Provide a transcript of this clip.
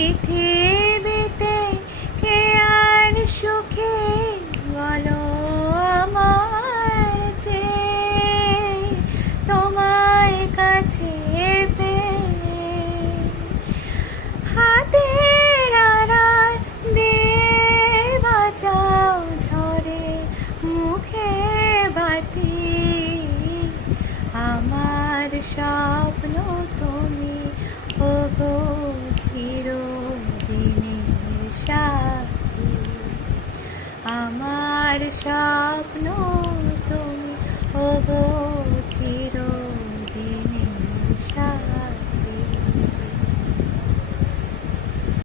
পৃথিবীতে কে আর সুখে বলো আমার যে তোমায় কাছে পেয়ে হাতের আড়াল দিয়ে বাঁচাও ঝরে মুখে বাতি আমার স্বপ্ন তুমি ওগো চিরদিনের সাথী আমার স্বপ্ন তুমি ওগো চিরদিনের সাথী।